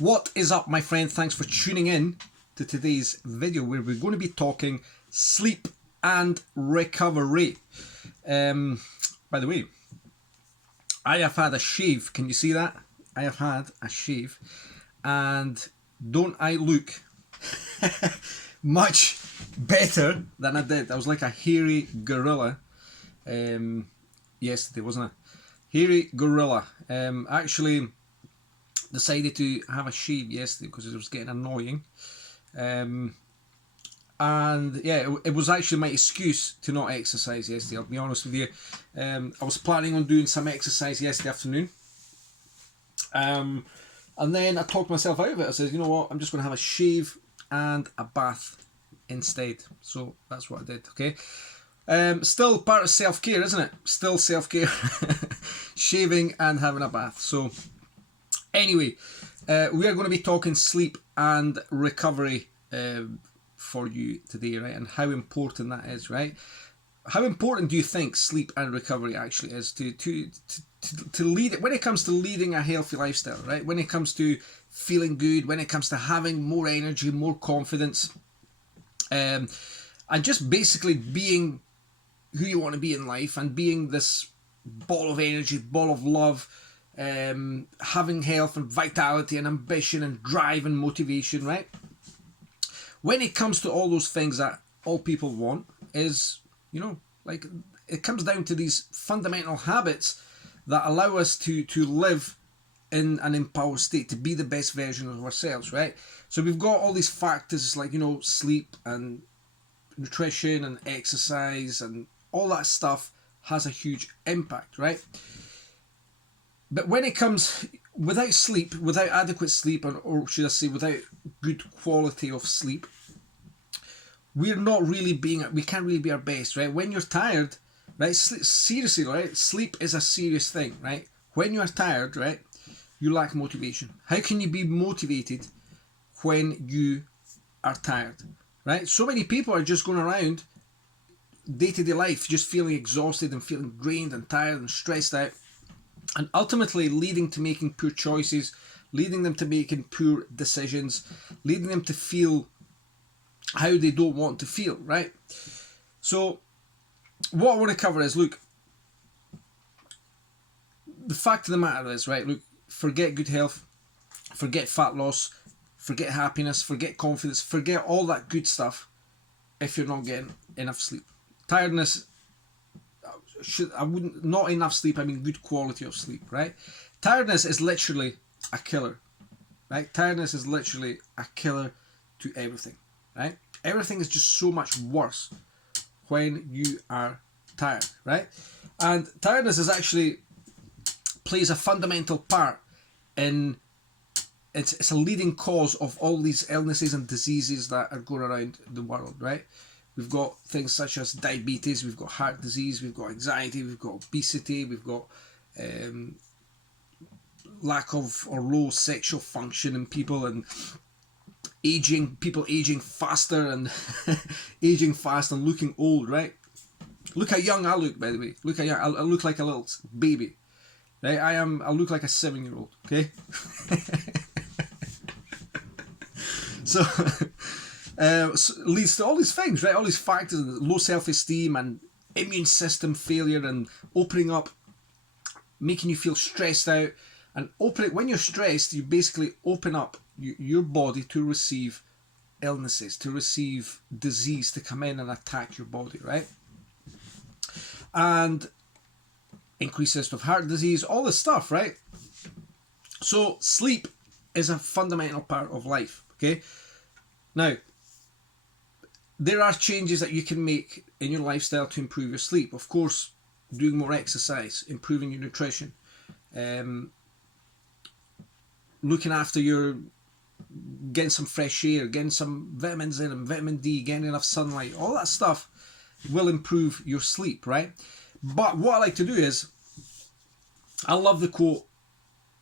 What is up, my friend? Thanks for tuning in to today's video where we're going to be talking sleep and recovery. By the way, I have had a shave. Can you see that? I have had a shave, and don't I look much better than I did? I was like a hairy gorilla yesterday, wasn't I? Hairy gorilla. Actually decided to have a shave yesterday because it was getting annoying. And yeah, it was actually my excuse to not exercise yesterday, I'll be honest with you. I was planning on doing some exercise yesterday afternoon. And then I talked myself out of it. I said, you know what, I'm just going to have a shave and a bath instead. So that's what I did, okay? Still part of self-care, isn't it? Still self-care. Shaving and having a bath. So anyway, we are going to be talking sleep and recovery for you today, right? And how important that is, right? How important do you think sleep and recovery actually is to lead it when it comes to leading a healthy lifestyle, right? When it comes to feeling good, when it comes to having more energy, more confidence, and just basically being who you want to be in life and being this ball of energy, ball of love, having health and vitality and ambition and drive and motivation, right? When it comes to all those things that all people want is, you know, like it comes down to these fundamental habits that allow us to live in an empowered state, to be the best version of ourselves, right? So we've got all these factors like, you know, sleep and nutrition and exercise and all that stuff has a huge impact, right? But when it comes without sleep, without adequate sleep, or should I say without good quality of sleep, we can't really be our best, right? When you're tired, right? Seriously, right? Sleep is a serious thing, right? When you're tired, right? You lack motivation. How can you be motivated when you are tired, right? So many people are just going around day-to-day life just feeling exhausted and feeling drained and tired and stressed out, and ultimately leading to making poor choices, leading them to making poor decisions, leading them to feel how they don't want to feel, right? So what I want to cover is, look, the fact of the matter is, right, look, forget good health, forget fat loss, forget happiness, forget confidence, forget all that good stuff if you're not getting enough sleep. Tiredness, not enough sleep, I mean good quality of sleep, right? Tiredness is literally a killer, right? Tiredness is literally a killer to everything, right? Everything is just so much worse when you are tired, right? And tiredness is actually plays a fundamental part in it's a leading cause of all these illnesses and diseases that are going around the world, right? We've got things such as diabetes, we've got heart disease, we've got anxiety, we've got obesity, we've got lack of or low sexual function in people, and people aging faster and aging fast and looking old, right? Look how young I look, by the way. Look how young I look, like a little baby, right? I look like a 7-year-old, okay? So leads to all these things, right? All these factors, low self-esteem and immune system failure and opening up, making you feel stressed out. And when you're stressed, you basically open up your body to receive illnesses, to receive disease, to come in and attack your body, right? And increased risk of heart disease, all this stuff, right? So sleep is a fundamental part of life, okay? Now, there are changes that you can make in your lifestyle to improve your sleep. Of course, doing more exercise, improving your nutrition, looking after getting some fresh air, getting some vitamins in them, vitamin D, getting enough sunlight, all that stuff will improve your sleep, right? But what I like to do is, I love the quote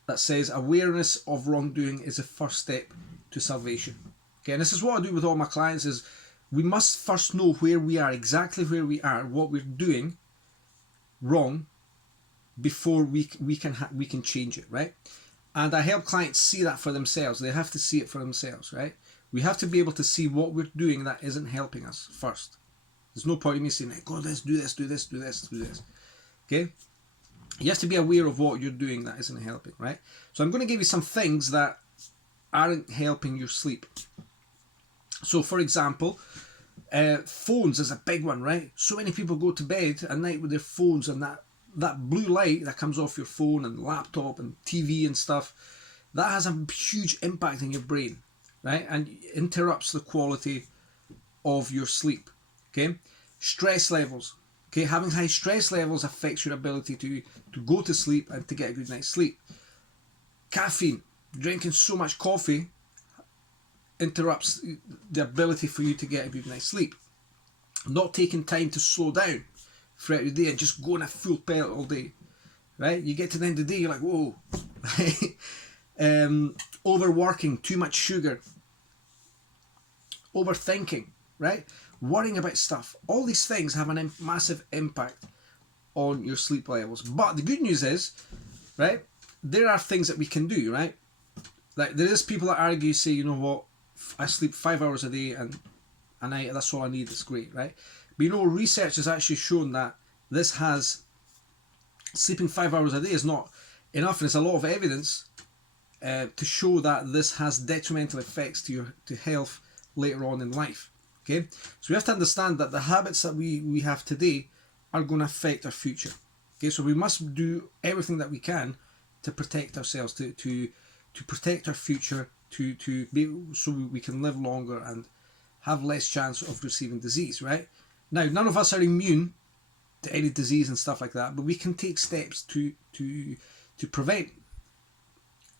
that says, awareness of wrongdoing is the first step to salvation. Okay, and this is what I do with all my clients, is we must first know where we are, exactly where we are, what we're doing wrong, before we can change it, right? And I help clients see that for themselves. They have to see it for themselves, right? We have to be able to see what we're doing that isn't helping us first. There's no point in me saying, go this, do this, do this, do this, do this. Okay? You have to be aware of what you're doing that isn't helping, right? So I'm going to give you some things that aren't helping your sleep. So for example, phones is a big one, right? So many people go to bed at night with their phones, and that blue light that comes off your phone and laptop and TV and stuff, that has a huge impact on your brain, right? And interrupts the quality of your sleep. Okay? Stress levels. Okay, having high stress levels affects your ability to go to sleep and to get a good night's sleep. Caffeine. Drinking so much coffee interrupts the ability for you to get a good night's sleep. Not taking time to slow down throughout the day and just going a full pelt all day, right? You get to the end of the day, you're like, whoa. Overworking, too much sugar, overthinking, right? Worrying about stuff. All these things have a massive impact on your sleep levels. But the good news is, right, there are things that we can do, right? Like, there is people that argue, say, you know what, I sleep 5 hours a day and that's all I need, it's great, right? But you know, research has actually shown that sleeping 5 hours a day is not enough, and there's a lot of evidence to show that this has detrimental effects to health later on in life. Okay, so we have to understand that the habits that we have today are going to affect our future. Okay, so we must do everything that we can to protect ourselves, to protect our future, to be so we can live longer and have less chance of receiving disease. Right now, none of us are immune to any disease and stuff like that, but we can take steps to prevent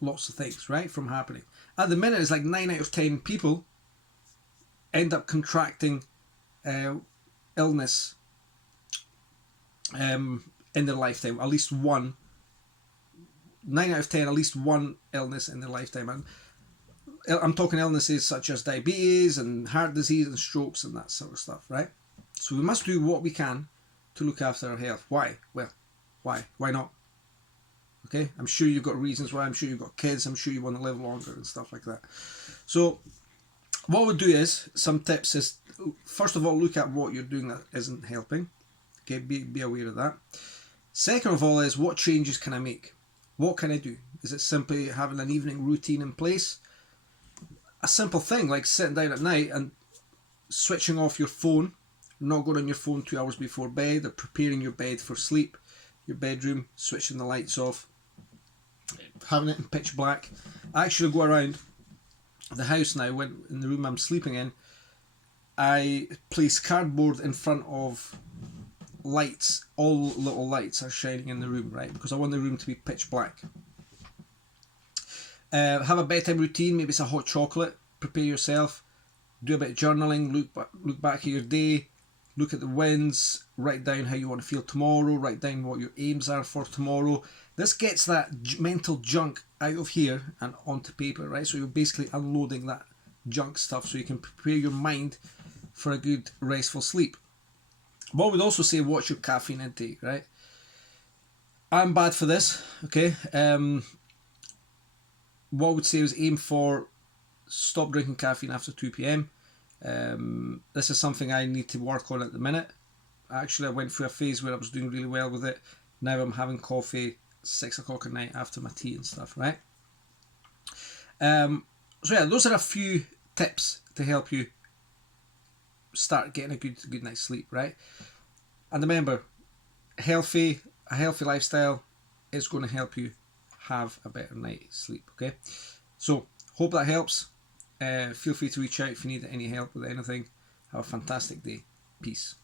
lots of things, right, from happening. At the minute, it's like 9 out of 10 people end up contracting illness in their lifetime. At least one. 9 out of 10, at least one illness in their lifetime. And I'm talking illnesses such as diabetes and heart disease and strokes and that sort of stuff, right? So we must do what we can to look after our health. Why? Well, why? Why not? Okay, I'm sure you've got reasons why. I'm sure you've got kids. I'm sure you want to live longer and stuff like that. So what we'll do is, some tips is, first of all, look at what you're doing that isn't helping. Okay, be aware of that. Second of all is, what changes can I make? What can I do? Is it simply having an evening routine in place? A simple thing like sitting down at night and switching off your phone, not going on your phone 2 hours before bed, or preparing your bed for sleep, your bedroom, switching the lights off, having it in pitch black. I actually go around the house now, when in the room I'm sleeping in, I place cardboard in front of lights. All little lights are shining in the room, right? Because I want the room to be pitch black. Have a bedtime routine. Maybe it's a hot chocolate. Prepare yourself. Do a bit of journaling. Look back at your day. Look at the wins. Write down how you want to feel tomorrow. Write down what your aims are for tomorrow. This gets that mental junk out of here and onto paper, right? So you're basically unloading that junk stuff so you can prepare your mind for a good restful sleep. What would also say, watch your caffeine intake, right? I'm bad for this, okay? What I would say is, aim for stop drinking caffeine after 2 p.m. This is something I need to work on at the minute. Actually, I went through a phase where I was doing really well with it. Now I'm having coffee 6 o'clock at night after my tea and stuff, right? So yeah, those are a few tips to help you start getting a good night's sleep, right? And remember, a healthy lifestyle is going to help you have a better night's sleep, okay? So hope that helps. Feel free to reach out if you need any help with anything. Have a fantastic day. Peace.